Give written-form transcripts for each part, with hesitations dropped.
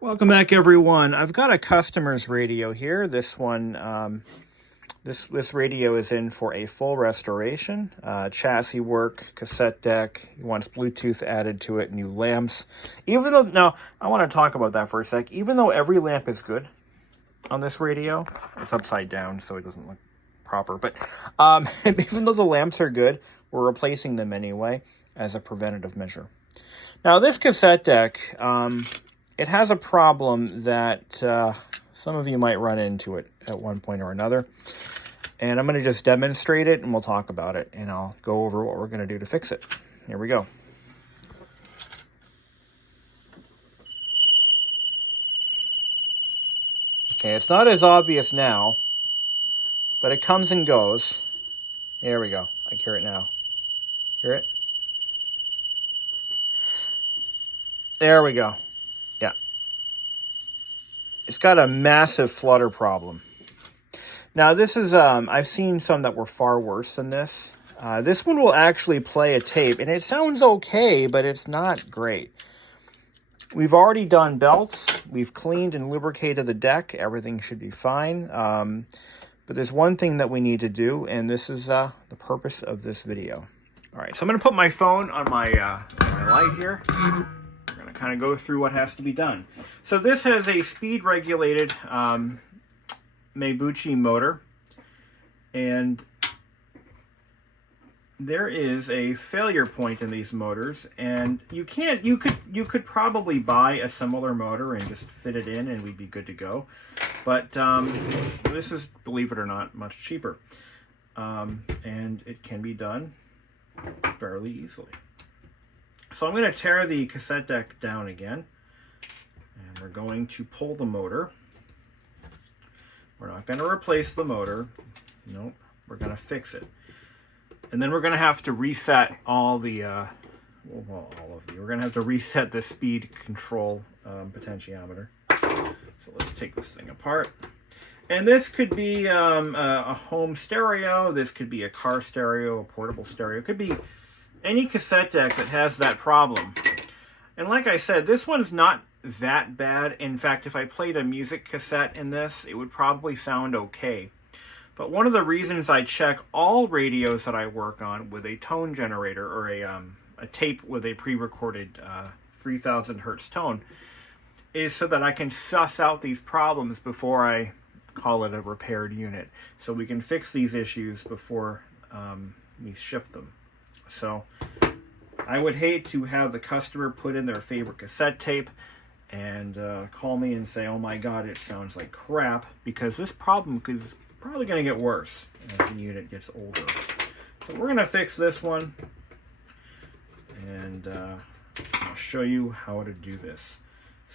Welcome back, everyone. I've got a customer's radio here. This one, this radio is in for a full restoration, chassis work, cassette deck. He wants Bluetooth added to it, new lamps. Even though, now I want to talk about that for a sec. Even though every lamp is good on this radio, it's upside down, so it doesn't look proper. But even though the lamps are good, we're replacing them anyway as a preventative measure. Now, this cassette deck, it has a problem that some of you might run into it at one point or another. And I'm going to just demonstrate it, and we'll talk about it. And I'll go over what we're going to do to fix it. Here we go. Okay, it's not as obvious now, but it comes and goes. There we go. I hear it now. Hear it? There we go. Yeah. It's got a massive flutter problem. Now, this is, I've seen some that were far worse than this. This one will actually play a tape, and it sounds okay, but it's not great. We've already done belts. We've cleaned and lubricated the deck. Everything should be fine. But there's one thing that we need to do, and this is the purpose of this video. All right, so I'm going to put my phone on my light here. We're going to kind of go through what has to be done. So this has a speed-regulated Mabuchi motor, and there is a failure point in these motors, and you could probably buy a similar motor and just fit it in and we'd be good to go, but this is, believe it or not, much cheaper, and it can be done fairly easily. So I'm going to tear the cassette deck down again, and we're going to pull the motor. We're not going to replace the motor. Nope. We're going to fix it. And then we're going to have to reset all the, well, all of you. We're going to have to reset the speed control potentiometer. So let's take this thing apart. And this could be a home stereo. This could be a car stereo, a portable stereo. It could be any cassette deck that has that problem. And like I said, this one's not that bad. In fact, if I played a music cassette in this, it would probably sound okay. But one of the reasons I check all radios that I work on with a tone generator or a tape with a pre-recorded 3000 hertz tone is so that I can suss out these problems before I call it a repaired unit, so we can fix these issues before we ship them. So I would hate to have the customer put in their favorite cassette tape and call me and say, oh my god, it sounds like crap, because this problem is probably going to get worse as the unit gets older. So we're going to fix this one, and I'll show you how to do this.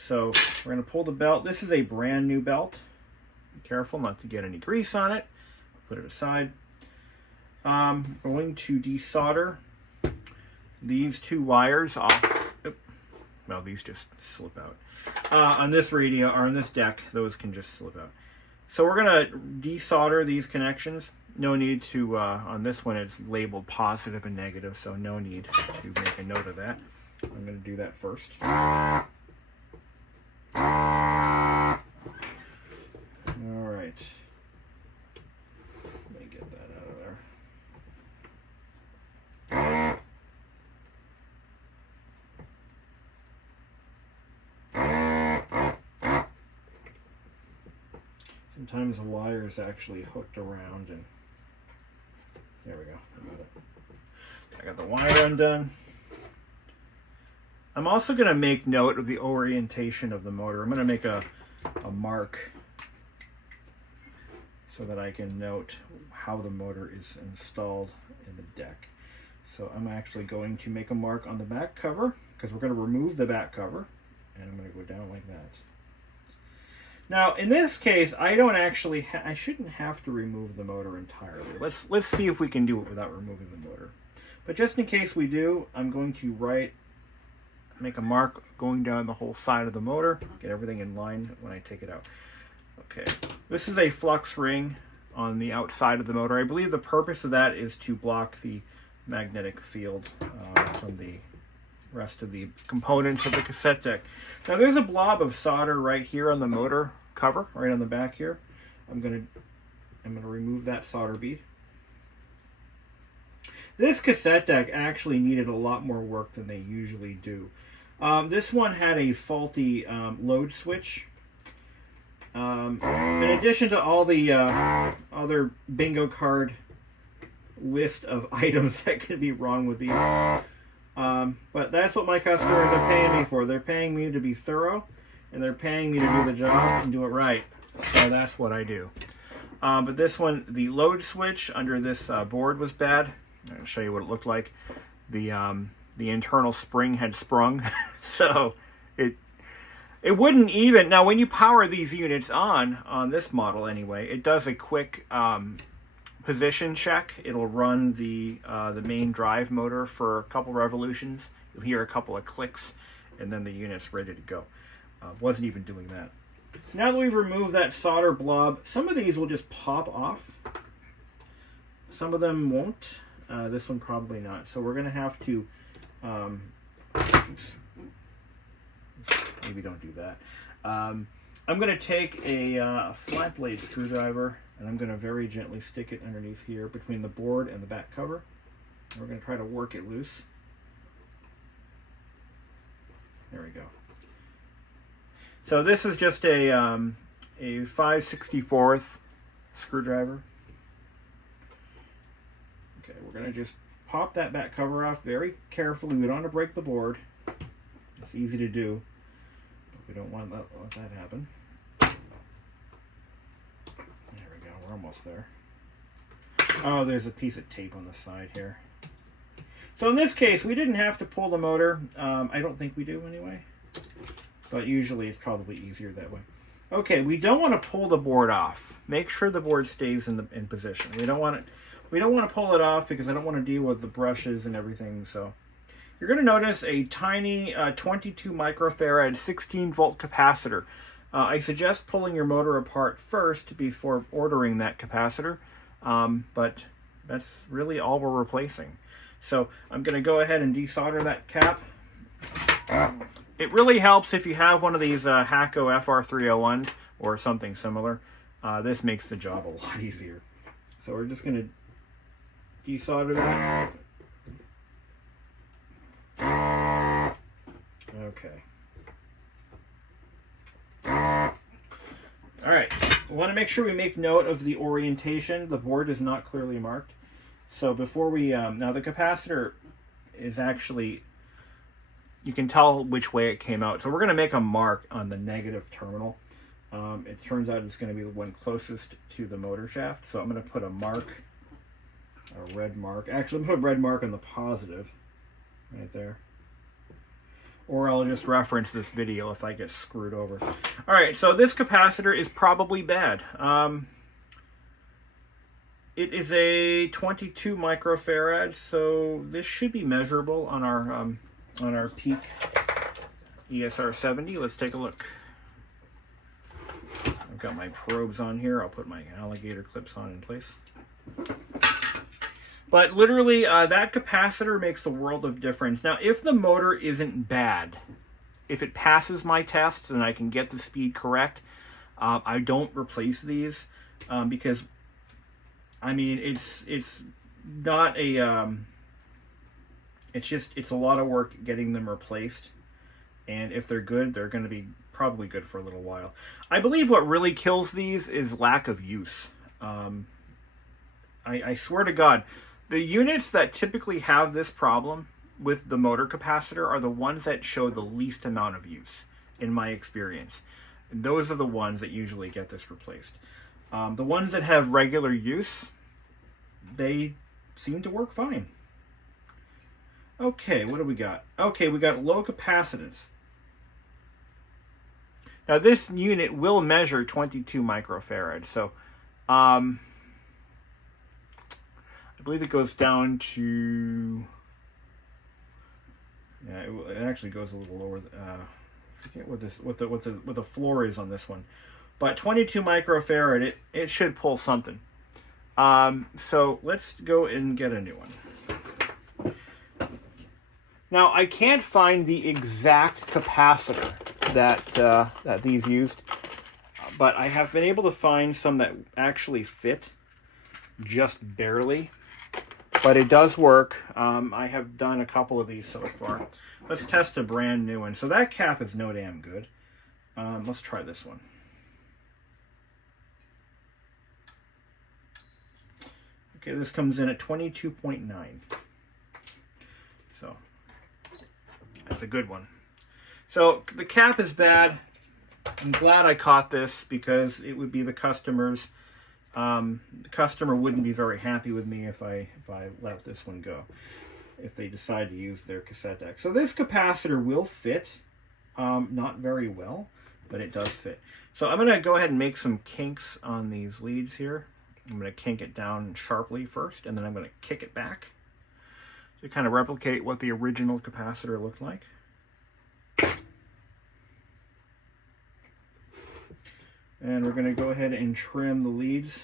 So we're going to pull the belt. This is a brand new belt. Be careful not to get any grease on it. Put it aside. We're going to desolder these two wires off. Well, these just slip out. On this radio, or on this deck, those can just slip out. So we're going to desolder these connections. No need to, on this one it's labeled positive and negative, so no need to make a note of that. I'm going to do that first. All right. Let me get that out of there. Sometimes the wire is actually hooked around, and there we go. I got the wire undone. I'm also going to make note of the orientation of the motor. I'm going to make a mark so that I can note how the motor is installed in the deck. So I'm actually going to make a mark on the back cover, because we're going to remove the back cover, and I'm going to go down like that. Now, in this case, I don't actually, I shouldn't have to remove the motor entirely. Let's see if we can do it without removing the motor. But just in case we do, I'm going to make a mark going down the whole side of the motor, get everything in line when I take it out. Okay, this is a flux ring on the outside of the motor. I believe the purpose of that is to block the magnetic field from the rest of the components of the cassette deck. Now there's a blob of solder right here on the motor cover, right on the back here. I'm gonna remove that solder bead. This cassette deck actually needed a lot more work than they usually do. This one had a faulty load switch. In addition to all the other bingo card list of items that could be wrong with these. But that's what my customers are paying me for. They're paying me to be thorough, and they're paying me to do the job and do it right. So that's what I do. But this one, the load switch under this board was bad. I'll show you what it looked like. The internal spring had sprung, so it wouldn't even. Now, when you power these units on this model anyway, it does a quick position check. It'll run the main drive motor for a couple revolutions. You'll hear a couple of clicks, and then the unit's ready to go. Wasn't even doing that. Now that we've removed that solder blob, some of these will just pop off. Some of them won't. This one probably not. So we're going to have to, oops, maybe don't do that. I'm going to take a flat blade screwdriver, and I'm going to very gently stick it underneath here between the board and the back cover. And we're going to try to work it loose. There we go. So this is just a 5/64 screwdriver. Okay, we're going to just pop that back cover off very carefully. We don't want to break the board. It's easy to do, but we don't want to let that happen. There we go. We're almost there. Oh, there's a piece of tape on the side here. So in this case, we didn't have to pull the motor. I don't think we do anyway. But usually it's probably easier that way. Okay, we don't want to pull the board off. Make sure the board stays in position. We don't want to pull it off because I don't want to deal with the brushes and everything. So you're going to notice a tiny 22 microfarad 16 volt capacitor. I suggest pulling your motor apart first before ordering that capacitor. But that's really all we're replacing. So I'm going to go ahead and desolder that cap. It really helps if you have one of these Hakko FR301s or something similar. This makes the job a lot easier. So we're just going to desolder that. Okay. All right. We want to make sure we make note of the orientation. The board is not clearly marked. So before we, now the capacitor is actually, you can tell which way it came out. So we're going to make a mark on the negative terminal. It turns out it's going to be the one closest to the motor shaft. So I'm going to put a mark, a red mark. Actually, I'm going to put a red mark on the positive right there. Or I'll just reference this video if I get screwed over. All right, so this capacitor is probably bad. It is a 22 microfarad, so this should be measurable on our peak ESR 70. Let's take a look. I've got my probes on here. I'll put my alligator clips on in place. But literally, that capacitor makes the world of difference. Now, if the motor isn't bad, if it passes my tests and I can get the speed correct, I don't replace these because, I mean, it's not a, it's a lot of work getting them replaced. And if they're good, they're going to be probably good for a little while. I believe what really kills these is lack of use. I swear to God, the units that typically have this problem with the motor capacitor are the ones that show the least amount of use, in my experience. And those are the ones that usually get this replaced. The ones that have regular use, they seem to work fine. Okay, what do we got? Okay, we got low capacitance. Now this unit will measure 22 microfarads, so I believe it goes down to, yeah, it actually goes a little lower. I forget what the floor is on this one, but 22 microfarad. It should pull something. So let's go and get a new one. Now, I can't find the exact capacitor that these used, but I have been able to find some that actually fit just barely. But it does work. I have done a couple of these so far. Let's test a brand new one. So that cap is no damn good. Let's try this one. Okay, this comes in at 22.9. So that's a good one. So the cap is bad. I'm glad I caught this because it would be the customer's. The customer wouldn't be very happy with me if I let this one go, if they decide to use their cassette deck. So this capacitor will fit, not very well, but it does fit. So I'm going to go ahead and make some kinks on these leads here. I'm going to kink it down sharply first, and then I'm going to kick it back to kind of replicate what the original capacitor looked like. And we're going to go ahead and trim the leads.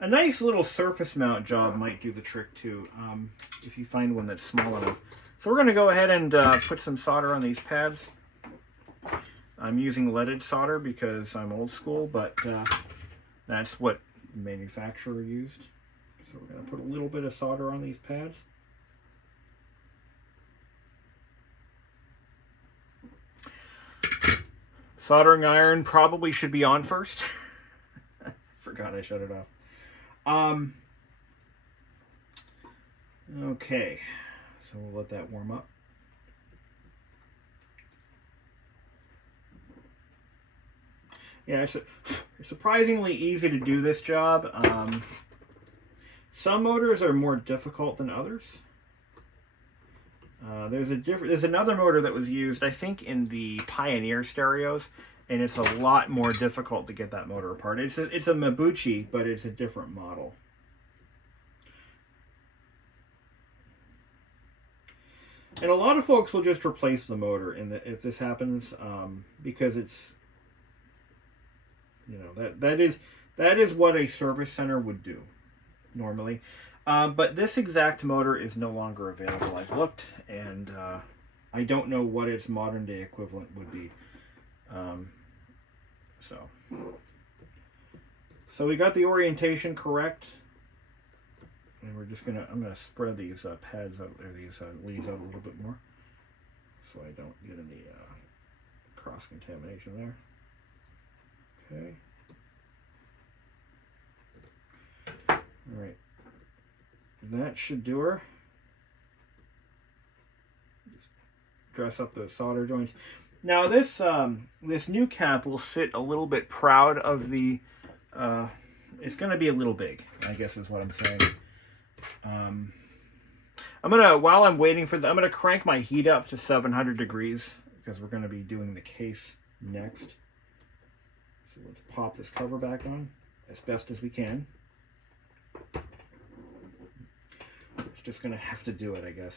A nice little surface mount job might do the trick too, if you find one that's small enough. So we're going to go ahead and put some solder on these pads. I'm using leaded solder because I'm old school, but that's what the manufacturer used. So we're going to put a little bit of solder on these pads. Soldering iron probably should be on first. Forgot I shut it off. Okay, so we'll let that warm up. Yeah, it's surprisingly easy to do this job. Some motors are more difficult than others. There's another motor that was used, I think, in the Pioneer stereos, and it's a lot more difficult to get that motor apart. It's a Mabuchi, but it's a different model. And a lot of folks will just replace the motor if this happens, because it's, you know, that is what a service center would do normally. But this exact motor is no longer available. I've looked, and I don't know what its modern day equivalent would be. So we got the orientation correct, and I'm gonna spread these pads out there, these leads out a little bit more, so I don't get any cross contamination there. Okay. All right. That should do her. Just dress up those solder joints. Now this new cap will sit a little bit proud of the. It's going to be a little big, I guess is what I'm saying. While I'm waiting for I'm gonna crank my heat up to 700 degrees because we're going to be doing the case next. So let's pop this cover back on as best as we can. It's just going to have to do it, I guess.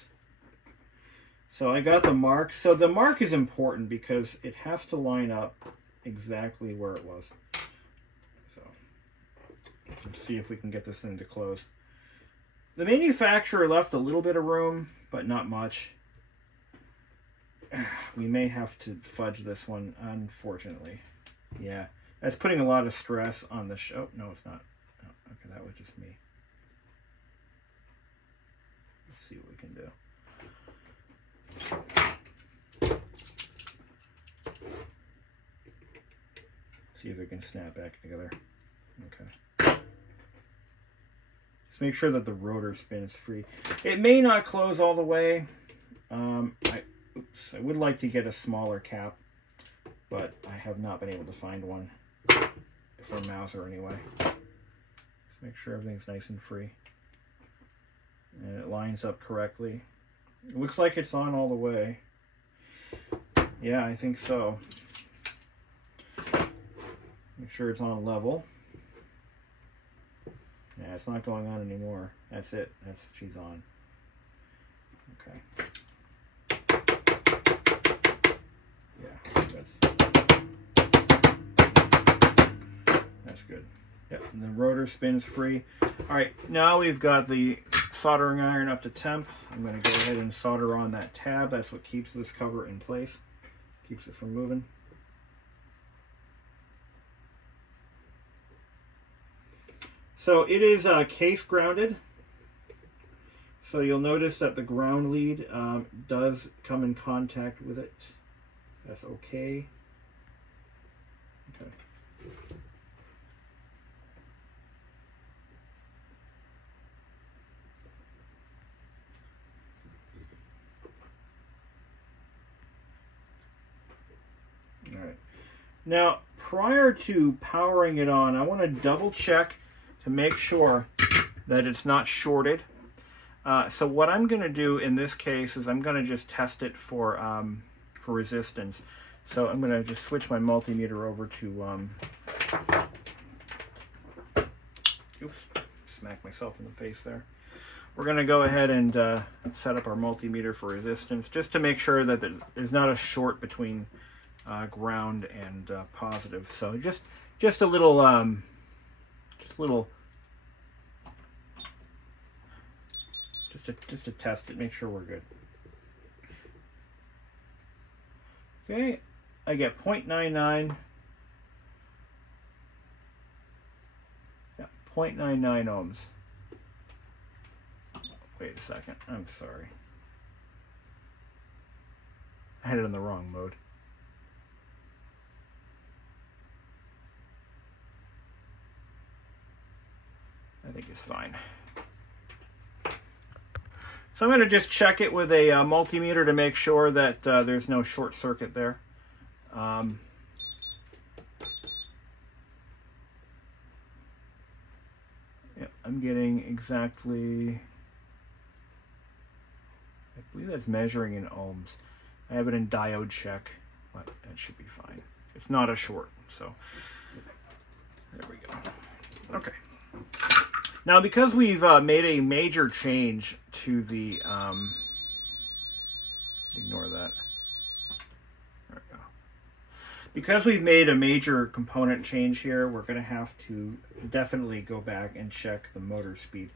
So I got the mark. So the mark is important because it has to line up exactly where it was. So let's see if we can get this thing to close. The manufacturer left a little bit of room, but not much. We may have to fudge this one, unfortunately. Yeah, that's putting a lot of stress on the show. Oh, no, it's not. Oh, okay, that was just me. Let's see what we can do. See if it can snap back together. Okay. Just make sure that the rotor spins free. It may not close all the way. I would like to get a smaller cap, but I have not been able to find one for Mauser anyway. Just make sure everything's nice and free. And it lines up correctly. It looks like it's on all the way. Yeah, I think so. Make sure it's on level. Yeah, it's not going on anymore. That's it. She's on. Okay. Yeah, that's good. Yep, and the rotor spins free. All right, now we've got the soldering iron up to temp. I'm going to go ahead and solder on that tab. That's what keeps this cover in place, keeps it from moving. So it is case grounded. So you'll notice that the ground lead does come in contact with it. That's okay. Okay. All right. Now, prior to powering it on, I want to double check to make sure that it's not shorted. So what I'm going to do in this case is I'm going to just test it for resistance. So I'm going to just switch my multimeter over to, oops, smack myself in the face there. We're going to go ahead and set up our multimeter for resistance, just to make sure that there's not a short between ground and positive. So just a little, just to test it, make sure we're good. Okay, I get 0.99. Yeah, 0.99 ohms. Wait a second, I'm sorry. I had it in the wrong mode. I think it's fine. So I'm going to just check it with a multimeter to make sure that there's no short circuit there. Yeah, I'm getting exactly, I believe that's measuring in ohms. I have it in diode check, but that should be fine. It's not a short, so there we go. Okay. Now, because we've made a major change to the, ignore that. There we go. Because we've made a major component change here, we're going to have to definitely go back and check the motor speed,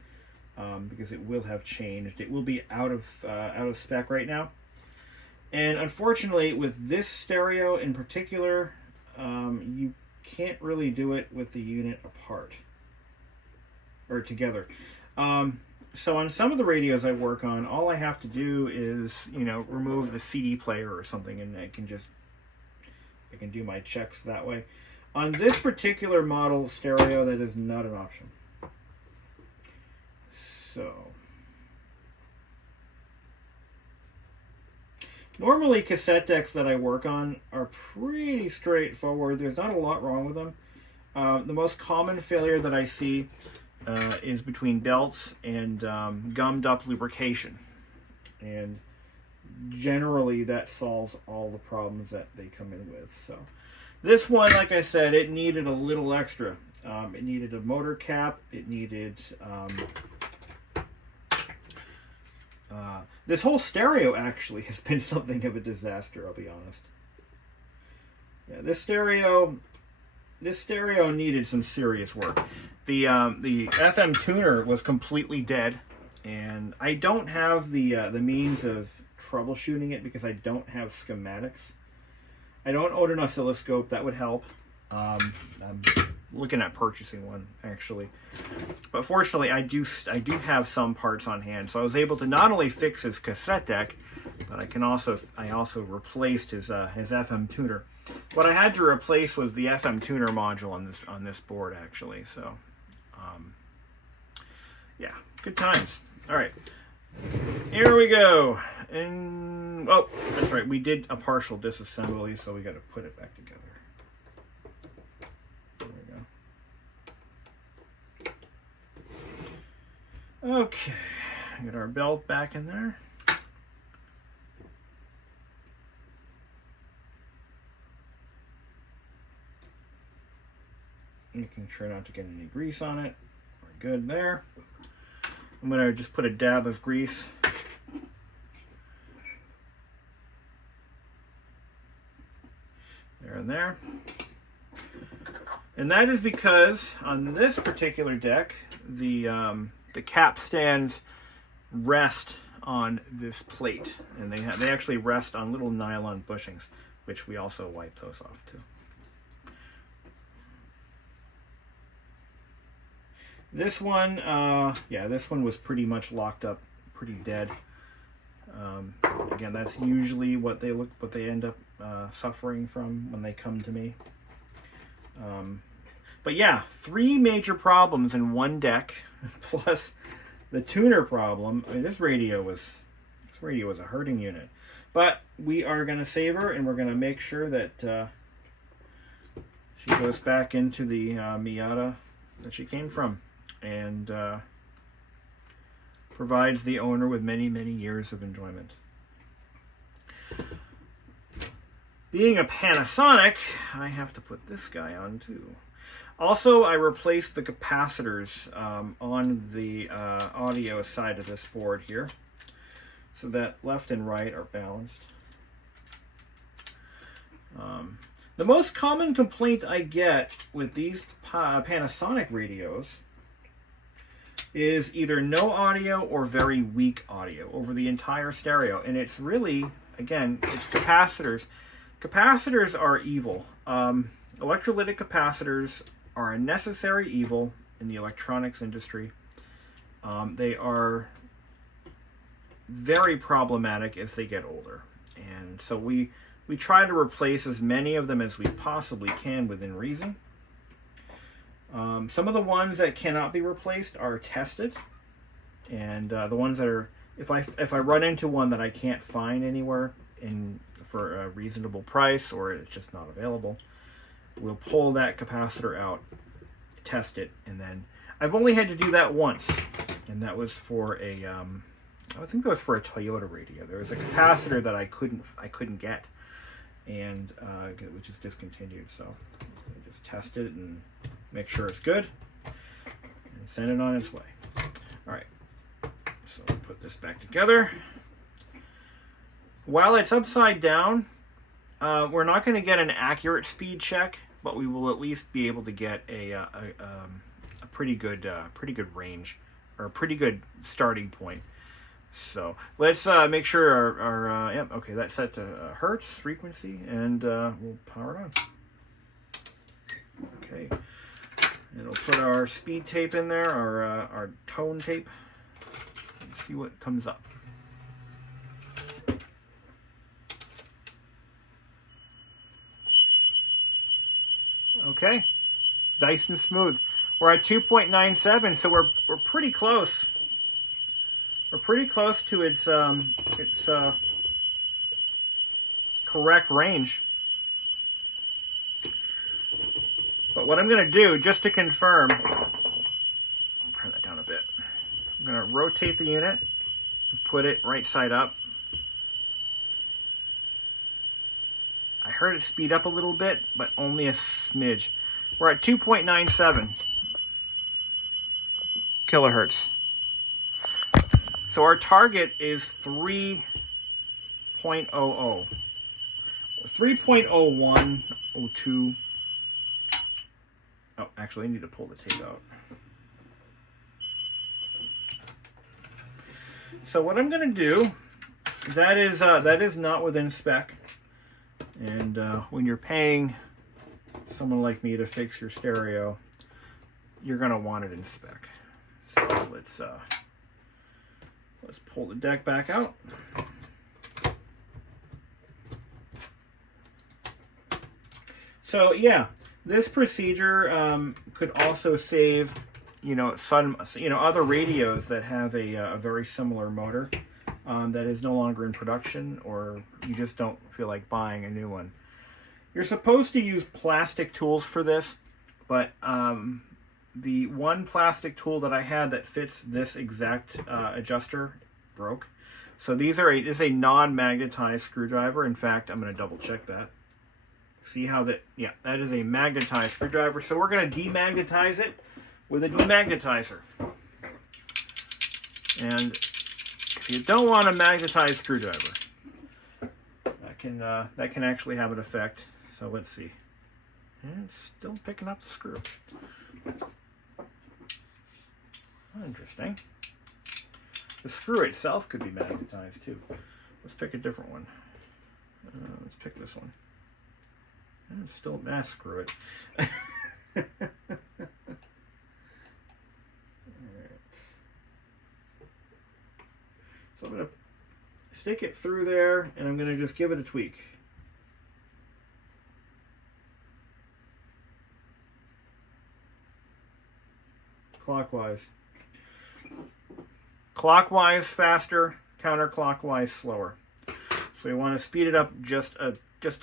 because it will have changed. It will be out of spec right now. And unfortunately, with this stereo in particular, you can't really do it with the unit apart. Or together. So on some of the radios I work on, all I have to do is, remove the CD player or something, and I can do my checks that way. On this particular model stereo, that is not an option. So normally cassette decks that I work on are pretty straightforward. There's not a lot wrong with them. The most common failure that I see is between belts and gummed up lubrication, and generally that solves all the problems that they come in with. So this one, like I said, it needed a little extra. It needed a motor cap. It needed this whole stereo actually has been something of a disaster, I'll be honest. Yeah, this stereo needed some serious work. The FM tuner was completely dead, and I don't have the means of troubleshooting it because I don't have schematics. I don't own an oscilloscope. That would help. I'm looking at purchasing one actually, but fortunately I do have some parts on hand, so I was able to not only fix his cassette deck, but I also replaced his FM tuner. What I had to replace was the FM tuner module on this board actually. So yeah, good times. All right, here we go. And oh, that's right, we did a partial disassembly, so we got to put it back together. There we go. Okay, get our belt back in there. Making sure not to get any grease on it. We're good there. I'm going to just put a dab of grease there and there. And that is because on this particular deck, the cap stands rest on this plate, and they actually rest on little nylon bushings, which we also wipe those off too. This one, yeah, this one was pretty much locked up, pretty dead. Again, that's usually what they end up suffering from when they come to me. But yeah, 3 major problems in one deck, plus the tuner problem. I mean, this radio was a hurting unit. But we are going to save her, and we're going to make sure that she goes back into the Miata that she came from, and provides the owner with many, many years of enjoyment. Being a Panasonic, I have to put this guy on too. Also, I replaced the capacitors on the audio side of this board here, so that left and right are balanced. The most common complaint I get with these Panasonic radios is either no audio or very weak audio over the entire stereo. And it's really, again, it's capacitors. Capacitors are evil. Electrolytic capacitors are a necessary evil in the electronics industry. They are very problematic as they get older. And so we try to replace as many of them as we possibly can within reason. Some of the ones that cannot be replaced are tested, and the ones that are, if I run into one that I can't find anywhere for a reasonable price, or it's just not available, we'll pull that capacitor out, test it, and then I've only had to do that once, and that was for a I think that was for a Toyota radio. There was a capacitor that I couldn't get, and which is discontinued. So I just test it and make sure it's good, and send it on its way. All right, so we'll put this back together. While it's upside down, we're not going to get an accurate speed check, but we will at least be able to get a pretty good range, or a pretty good starting point. So let's make sure our yep, okay, that's set to hertz frequency, and we'll power it on. Okay, and we'll put our speed tape in there, our tone tape, and see what comes up. Okay, nice and smooth. We're at 2.97, so we're pretty close. We're pretty close to its correct range. But what I'm going to do, just to confirm, I'll turn that down a bit. I'm going to rotate the unit and put it right side up. I heard it speed up a little bit, but only a smidge. We're at 2.97 kilohertz. So our target is 3.00. 3.01, 02. Oh, actually, I need to pull the tape out. So what I'm going to do, that is not within spec. And when you're paying someone like me to fix your stereo, you're going to want it in spec. So let's pull the deck back out. So yeah, this procedure could also save, some other radios that have a very similar motor that is no longer in production, or you just don't feel like buying a new one. You're supposed to use plastic tools for this, but the one plastic tool that I had that fits this exact adjuster broke. So this is a non-magnetized screwdriver. In fact, I'm going to double check that. See how that is a magnetized screwdriver. So we're going to demagnetize it with a demagnetizer. And if you don't want a magnetized screwdriver, that can actually have an effect. So let's see. And it's still picking up the screw. Interesting. The screw itself could be magnetized too. Let's pick a different one. Let's pick this one. And still, screw it. Alright. So I'm going to stick it through there, and I'm going to just give it a tweak. Clockwise. Clockwise faster, counterclockwise slower. So we want to speed it up just a bit, just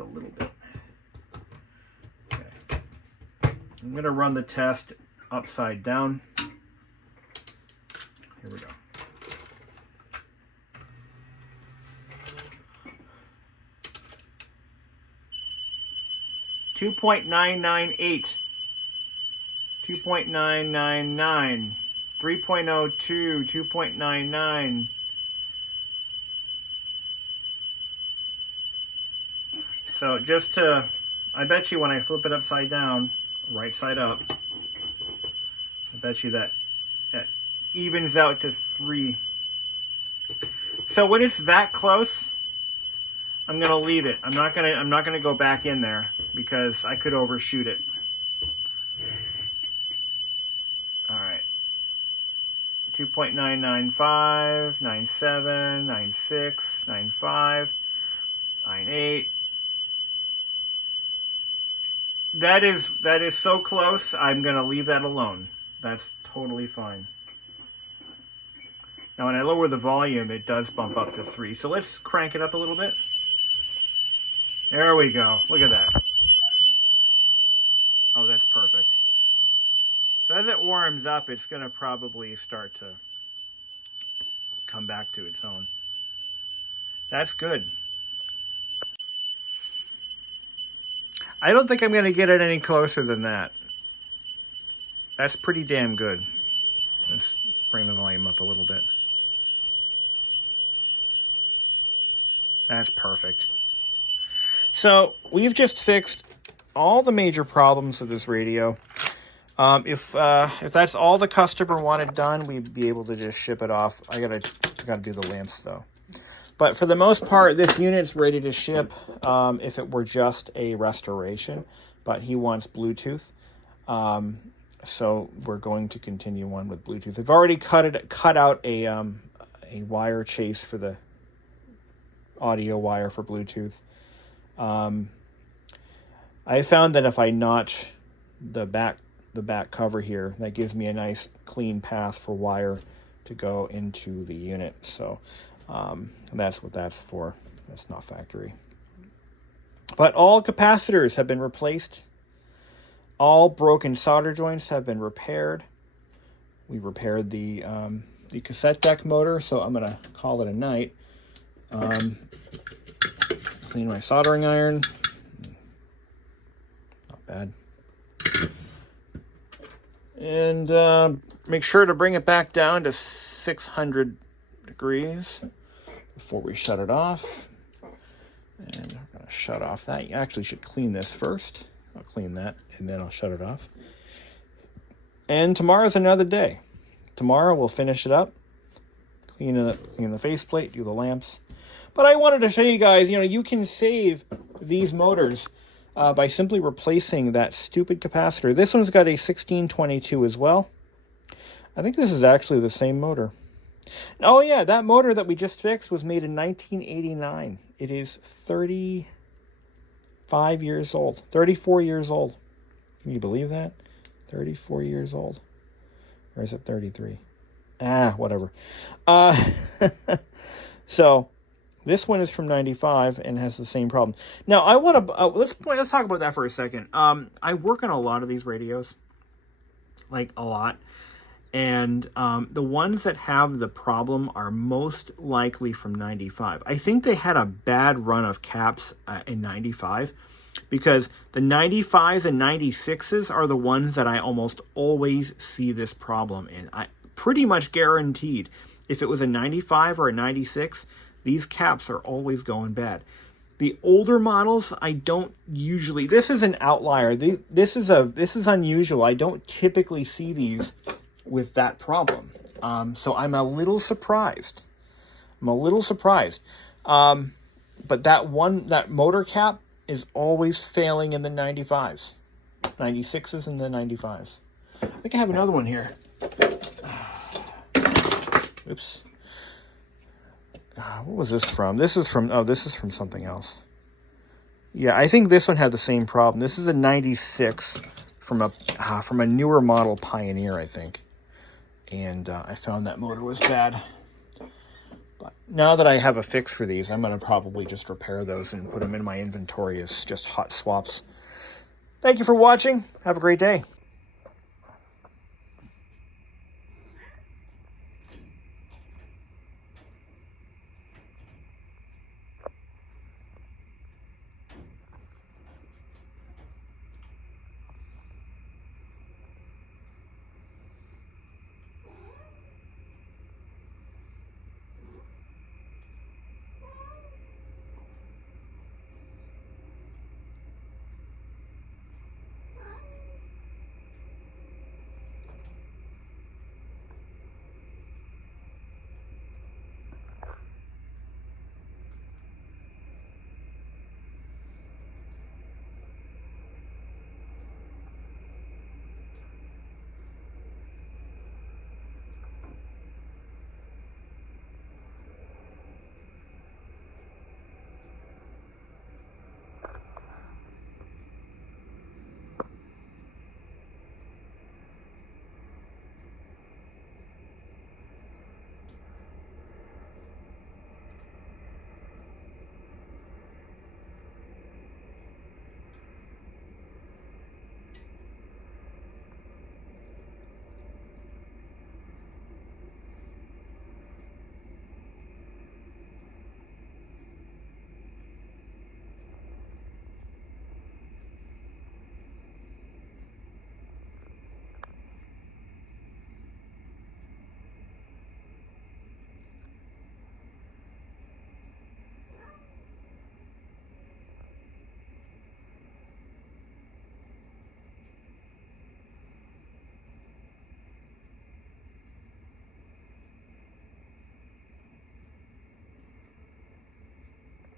a little bit. Okay. I'm going to run the test upside down. Here we go. .998, 2.999, 3.02, 2.99. So just to, I bet you when I flip it upside down, right side up, I bet you that evens out to 3. So when it's that close, I'm gonna leave it. I'm not gonna go back in there because I could overshoot it. All right. 2.995, 97, 96, 95, 98. That is so close, I'm gonna leave that alone. That's totally fine. Now when I lower the volume, it does bump up to 3. So let's crank it up a little bit. There we go. Look at that. Oh, that's perfect. So as it warms up, it's going to probably start to come back to its own. That's good. I don't think I'm going to get it any closer than that. That's pretty damn good. Let's bring the volume up a little bit. That's perfect. So we've just fixed all the major problems with this radio. If that's all the customer wanted done, we'd be able to just ship it off. I gotta do the lamps though. But for the most part, this unit's ready to ship if it were just a restoration. But he wants Bluetooth, so we're going to continue on with Bluetooth. I've already cut out a wire chase for the audio wire for Bluetooth. I found that if I notch the back cover here, that gives me a nice clean path for wire to go into the unit. So that's what that's for. That's not factory. But all capacitors have been replaced. All broken solder joints have been repaired. We repaired the cassette deck motor, so I'm gonna call it a night. Clean my soldering iron. Not bad. And make sure to bring it back down to 600 degrees before we shut it off. And I'm going to shut off that. You actually should clean this first. I'll clean that and then I'll shut it off. And tomorrow's another day. Tomorrow we'll finish it up, clean the faceplate, do the lamps. But I wanted to show you guys, you can save these motors by simply replacing that stupid capacitor. This one's got a 1622 as well. I think this is actually the same motor. Oh yeah, that motor that we just fixed was made in 1989. It is 35 years old. 34 years old. Can you believe that? 34 years old. Or is it 33? Whatever. So this one is from 95 and has the same problem. Now I want to let's talk about that for a second. I work on a lot of these radios, like a lot, and the ones that have the problem are most likely from 95. I think they had a bad run of caps in 95, because the 95s and 96s are the ones that I almost always see this problem in. I pretty much guaranteed if it was a 95 or a 96, these caps are always going bad. The older models, I don't usually. This is an outlier. This is unusual. I don't typically see these with that problem. So I'm a little surprised. But that motor cap is always failing in the 95s. 96s and the 95s. I think I have another one here. Oops. What was this from? This is from something else. Yeah, I think this one had the same problem. This is a 96 from a newer model Pioneer, I think. And I found that motor was bad. But now that I have a fix for these, I'm going to probably just repair those and put them in my inventory as just hot swaps. Thank you for watching. Have a great day.